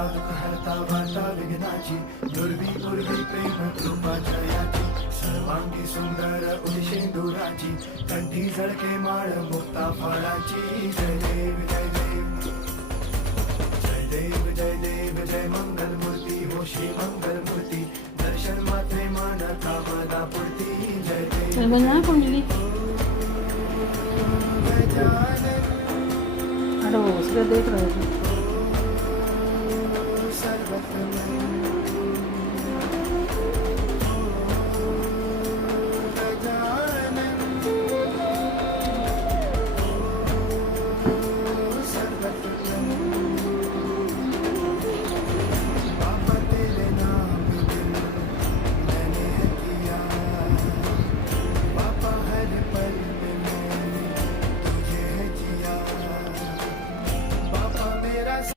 हरता दुःख हरता वार्ता विघ्नाची दुर्वी पूर्वी प्रेम कृपाच्या याची सर्वांगी सुंदर उदिशेंदुराची कंठी झळके माळ मुक्ता फळाची जय देव जय देव जय देव जय देव जय मंगल मूर्ती हो श्री मंगल मूर्ती दर्शन मात्रे मान कामदा पूर्ती जय देव ना कुंडली अरे वो उसका देख रहे थे